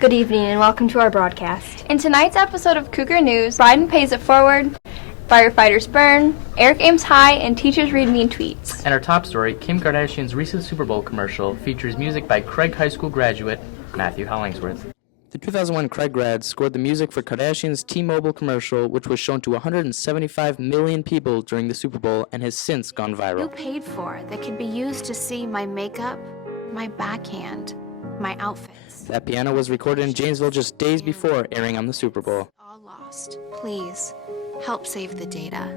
Good evening and welcome to our broadcast. In tonight's episode of Cougar News, Biden pays it forward, firefighters burn, Eric aims high, and teachers read mean tweets. And our top story, Kim Kardashian's recent Super Bowl commercial features music by Craig High School graduate Matthew Hollingsworth. The 2001 Craig grad scored the music for Kardashian's T-Mobile commercial, which was shown to 175 million people during the Super Bowl and has since gone viral. You paid for that could be used to see my makeup, my backhand, my outfits. That piano was recorded in Janesville just days before airing on the Super Bowl. All lost. Please, help save the data.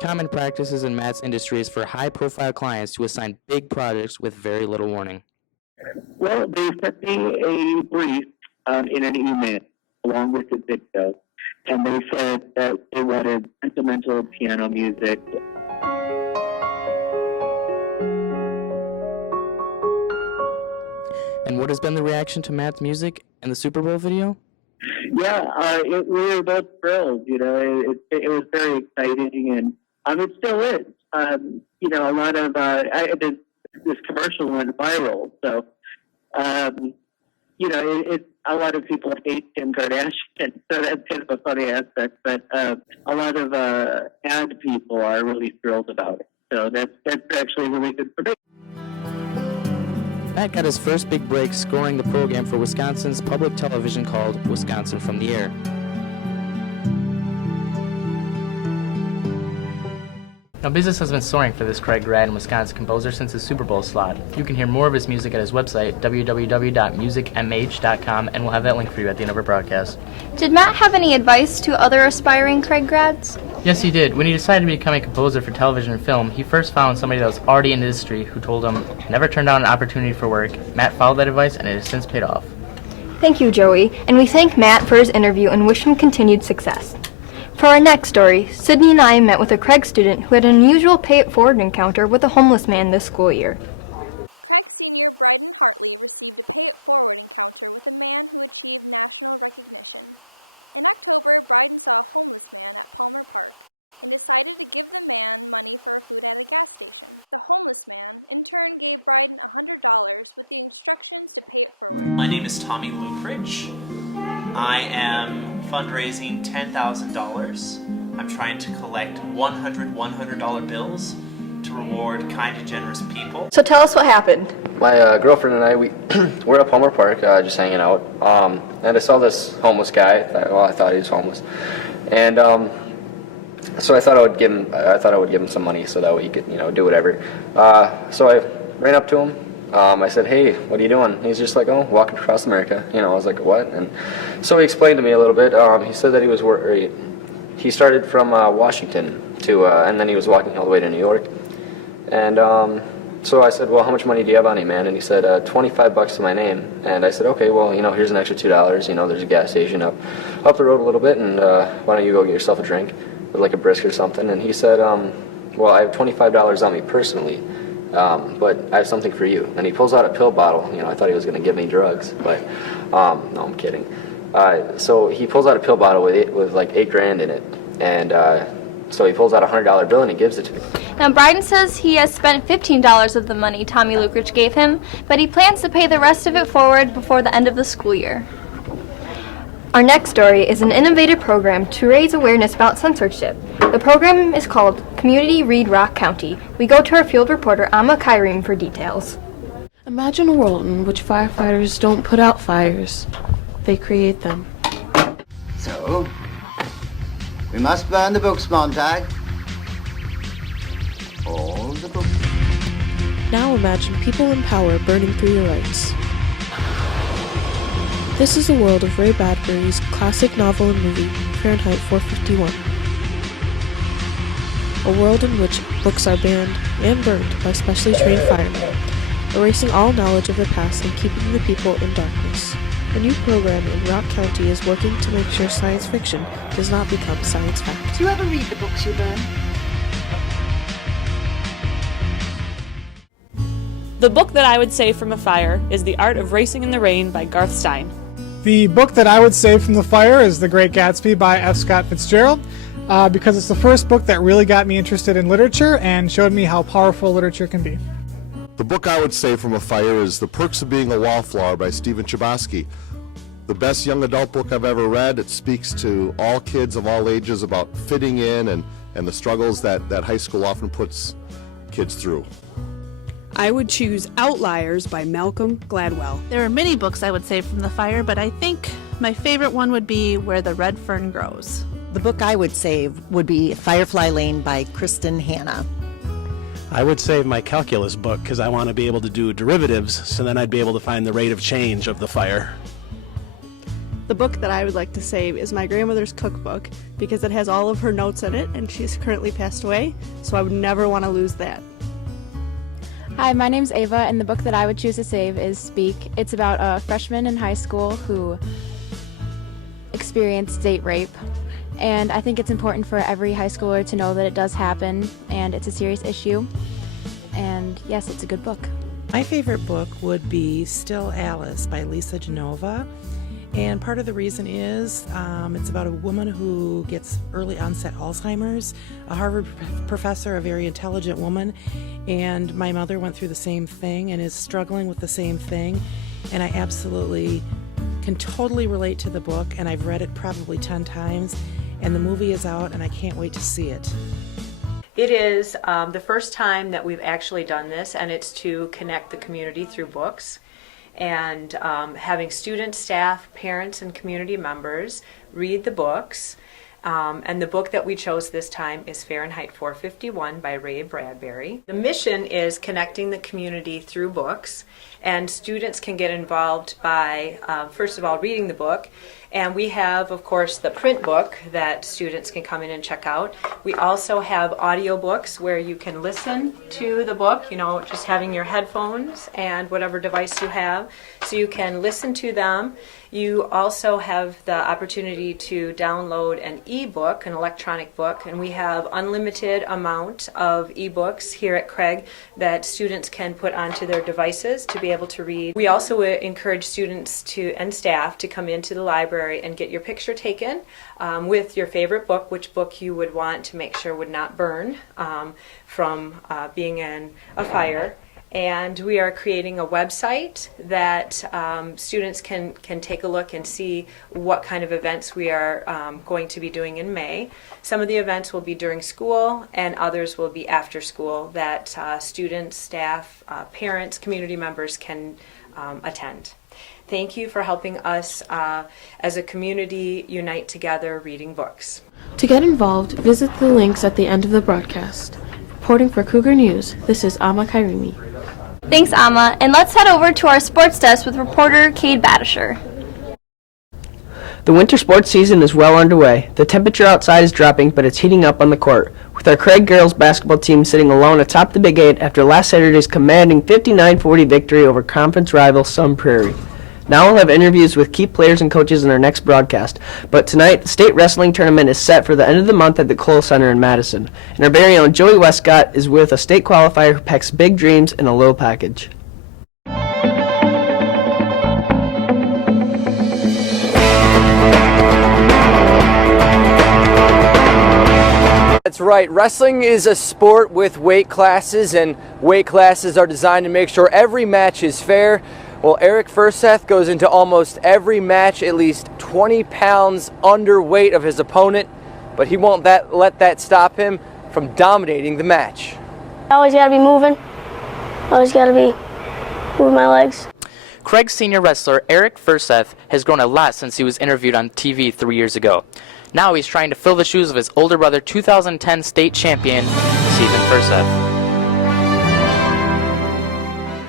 Common practices in Matt's industry is for high-profile clients to assign big projects with very little warning. Well, they sent me a brief in an email along with the video, and they said that they wanted sentimental piano music. And what has been the reaction to Matt's music and the Super Bowl video? Yeah, we were both thrilled. You know, it was very exciting, and it still is. You know, a lot of this commercial went viral, so you know, a lot of people hate Kim Kardashian, so that's kind of a funny aspect. But a lot of ad people are really thrilled about it, so that's actually really good for me. Matt got his first big break scoring the program for Wisconsin's public television called Wisconsin from the Air. Now, business has been soaring for this Craig grad and Wisconsin composer since his Super Bowl slot. You can hear more of his music at his website, www.musicmh.com, and we'll have that link for you at the end of our broadcast. Did Matt have any advice to other aspiring Craig grads? Yes, he did. When he decided to become a composer for television and film, he first found somebody that was already in the industry who told him, never turn down an opportunity for work. Matt followed that advice, and it has since paid off. Thank you, Joey, and we thank Matt for his interview and wish him continued success. For our next story, Sydney and I met with a Craig student who had an unusual pay-it-forward encounter with a homeless man this school year. My name is Tommy Lukeridge. I am fundraising $10,000. I'm trying to collect 100 $100 bills to reward kind and generous people. So tell us what happened. My girlfriend and I, we're up Homer Park just hanging out, and I saw this homeless guy. I thought he was homeless, and so I thought I would give him some money so that way he could, you know, do whatever. So I ran up to him. I said, "Hey, what are you doing?" He's just like, "Oh, walking across America." You know, I was like, "What?" And so he explained to me a little bit. He said that he started from Washington to, and then he was walking all the way to New York. And so I said, "Well, how much money do you have on you, man?" And he said, $25 to my name. And I said, "Okay, well, you know, here's an extra $2. You know, there's a gas station up the road a little bit, and why don't you go get yourself a drink with like a brisk or something?" And he said, "Well, I have $25 on me personally. But I have something for you." And he pulls out a pill bottle. You know, I thought he was going to give me drugs, but no, I'm kidding. So he pulls out a pill bottle with like $8,000 in it, and so he pulls out a $100 bill and he gives it to me. Now, Bryden says he has spent $15 of the money Tommy Lukeridge gave him, but he plans to pay the rest of it forward before the end of the school year. Our next story is an innovative program to raise awareness about censorship. The program is called Community Read Rock County. We go to our field reporter, Amma Kairim, for details. Imagine a world in which firefighters don't put out fires, they create them. So, we must burn the books, Montag. All the books. Now imagine people in power burning through your rights. This is the world of Ray Bradbury's classic novel and movie, Fahrenheit 451. A world in which books are banned and burned by specially trained firemen, erasing all knowledge of the past and keeping the people in darkness. A new program in Rock County is working to make sure science fiction does not become science fact. Do you ever read the books you burn? The book that I would save from a fire is The Art of Racing in the Rain by Garth Stein. The book that I would save from the fire is The Great Gatsby by F. Scott Fitzgerald. because it's the first book that really got me interested in literature and showed me how powerful literature can be. The book I would say from a fire is The Perks of Being a Wallflower by Stephen Chbosky. The best young adult book I've ever read. It speaks to all kids of all ages about fitting in and the struggles that high school often puts kids through. I would choose Outliers by Malcolm Gladwell. There are many books I would say from the fire, but I think my favorite one would be Where the Red Fern Grows. The book I would save would be Firefly Lane by Kristen Hanna. I would save my calculus book because I want to be able to do derivatives, so then I'd be able to find the rate of change of the fire. The book that I would like to save is my grandmother's cookbook because it has all of her notes in it and she's currently passed away, so I would never want to lose that. Hi, my name's Ava, and the book that I would choose to save is Speak. It's about a freshman in high school who experienced date rape, and I think it's important for every high schooler to know that it does happen, and it's a serious issue, and yes, it's a good book. My favorite book would be Still Alice by Lisa Genova. And part of the reason is it's about a woman who gets early onset Alzheimer's, a Harvard professor, a very intelligent woman, and my mother went through the same thing and is struggling with the same thing. And I absolutely can totally relate to the book, and I've read it probably 10 times, and the movie is out, and I can't wait to see it. It is the first time that we've actually done this, and it's to connect the community through books. And having students, staff, parents, and community members read the books. And the book that we chose this time is Fahrenheit 451 by Ray Bradbury. The mission is connecting the community through books, and students can get involved by, first of all, reading the book. And we have, of course, the print book that students can come in and check out. We also have audio books where you can listen to the book, just having your headphones and whatever device you have, so you can listen to them. You also have the opportunity to download an e-book, an electronic book, and we have unlimited amount of e-books here at Craig that students can put onto their devices to be able to read. We also encourage students and staff to come into the library and get your picture taken with your favorite book, which book you would want to make sure would not burn from being in a fire. And we are creating a website that students can take a look and see what kind of events we are going to be doing in May. Some of the events will be during school, and others will be after school that students, staff, parents, community members can attend. Thank you for helping us as a community unite together reading books. To get involved, visit the links at the end of the broadcast. Reporting for Cougar News, this is Amma Kairimi. Thanks, Amma. And let's head over to our sports desk with reporter Cade Badisher. The winter sports season is well underway. The temperature outside is dropping, but it's heating up on the court, with our Craig girls basketball team sitting alone atop the Big 8 after last Saturday's commanding 59-40 victory over conference rival Sun Prairie. Now we'll have interviews with key players and coaches in our next broadcast. But tonight, the state wrestling tournament is set for the end of the month at the Cole Center in Madison. And our very own Joey Westcott is with a state qualifier who packs big dreams in a little package. That's right. Wrestling is a sport with weight classes, and weight classes are designed to make sure every match is fair. Well, Eric Furseth goes into almost every match at least 20 pounds underweight of his opponent, but he won't let that stop him from dominating the match. Always got to be moving. Always got to be moving my legs. Craig's senior wrestler Eric Furseth has grown a lot since he was interviewed on TV 3 years ago. Now he's trying to fill the shoes of his older brother, 2010 state champion, Stephen Furseth.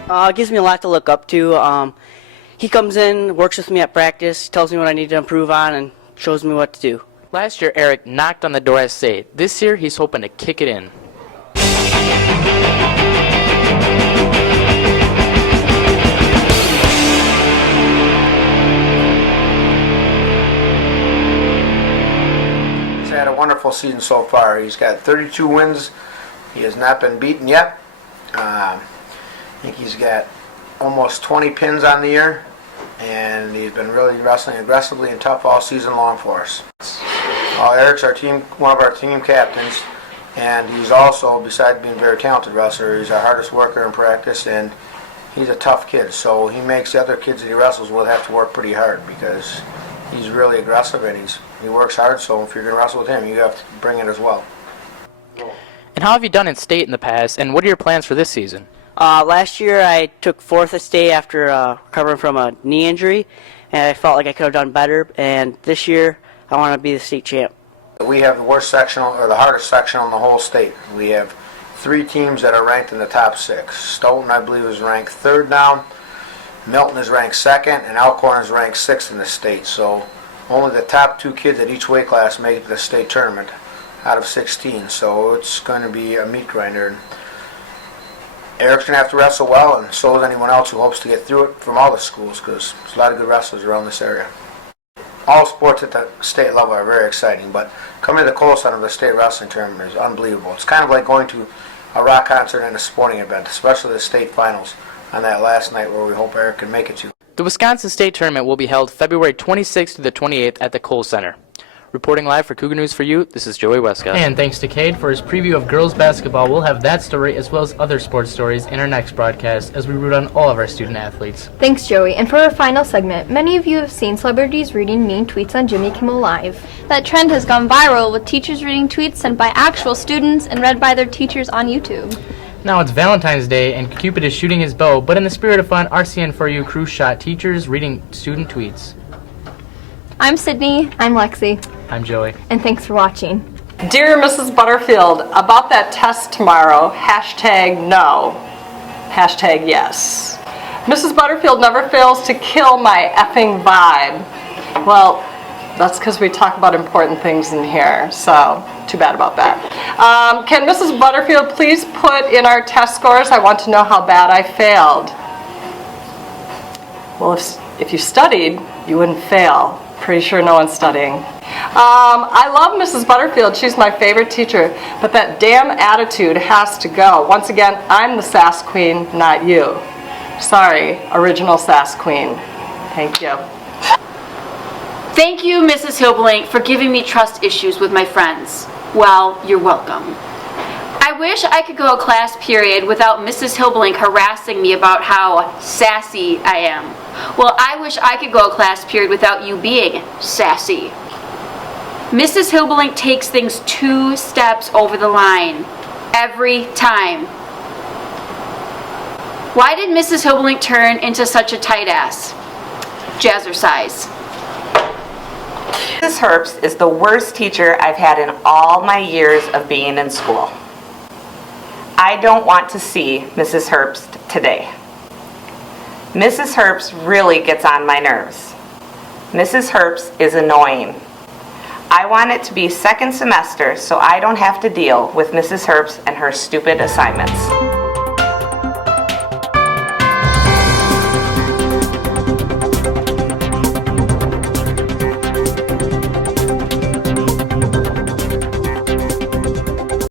It gives me a lot to look up to. He comes in, works with me at practice, tells me what I need to improve on, and shows me what to do. Last year, Eric knocked on the door as state. This year, he's hoping to kick it in. He's had a wonderful season so far. He's got 32 wins. He has not been beaten yet. I think he's got almost 20 pins on the year, and he's been really wrestling aggressively and tough all season long for us. Eric's one of our team captains, and he's also, besides being a very talented wrestler, he's our hardest worker in practice, and he's a tough kid. So he makes the other kids that he wrestles with have to work pretty hard because he's really aggressive and he works hard. So if you're going to wrestle with him, you have to bring it as well. And how have you done in state in the past, and what are your plans for this season? Last year I took 4th at state after recovering from a knee injury, and I felt like I could have done better. And this year I want to be the state champ. We have the worst sectional, or the hardest sectional in the whole state. We have 3 teams that are ranked in the top 6. Stoughton, I believe, is ranked 3rd now. Milton is ranked 2nd, and Alcorn is ranked 6th in the state. So only the top 2 kids at each weight class make it to the state tournament out of 16. So it's going to be a meat grinder. Eric's going to have to wrestle well, and so is anyone else who hopes to get through it from all the schools, because there's a lot of good wrestlers around this area. All sports at the state level are very exciting, but coming to the Kohl Center of the state wrestling tournament is unbelievable. It's kind of like going to a rock concert and a sporting event, especially the state finals on that last night where we hope Eric can make it to. The Wisconsin State Tournament will be held February 26th to the 28th at the Kohl Center. Reporting live for Cougar News for You, this is Joey Westcott. And thanks to Cade for his preview of girls basketball. We'll have that story as well as other sports stories in our next broadcast as we root on all of our student athletes. Thanks, Joey. And for our final segment, many of you have seen celebrities reading mean tweets on Jimmy Kimmel Live. That trend has gone viral, with teachers reading tweets sent by actual students and read by their teachers on YouTube. Now it's Valentine's Day and Cupid is shooting his bow, but in the spirit of fun, our CN4U crew shot teachers reading student tweets. I'm Sydney. I'm Lexi. I'm Joey. And thanks for watching. Dear Mrs. Butterfield, about that test tomorrow, #no, #yes. Mrs. Butterfield never fails to kill my effing vibe. Well, that's because we talk about important things in here, so too bad about that. Can Mrs. Butterfield please put in our test scores? I want to know how bad I failed. Well, if you studied, you wouldn't fail. Pretty sure no one's studying. I love Mrs. Butterfield. She's my favorite teacher, but that damn attitude has to go. Once again, I'm the sass queen, not you. Sorry, original sass queen. Thank you. Thank you, Mrs. Hillblink, for giving me trust issues with my friends. Well, you're welcome. I wish I could go a class period without Mrs. Hillblink harassing me about how sassy I am. Well, I wish I could go a class period without you being sassy. Mrs. Hillblink takes things 2 steps over the line every time. Why did Mrs. Hillblink turn into such a tight ass? Jazzercise. Mrs. Herbst is the worst teacher I've had in all my years of being in school. I don't want to see Mrs. Herbst today. Mrs. Herbst really gets on my nerves. Mrs. Herbst is annoying. I want it to be second semester so I don't have to deal with Mrs. Herbst and her stupid assignments.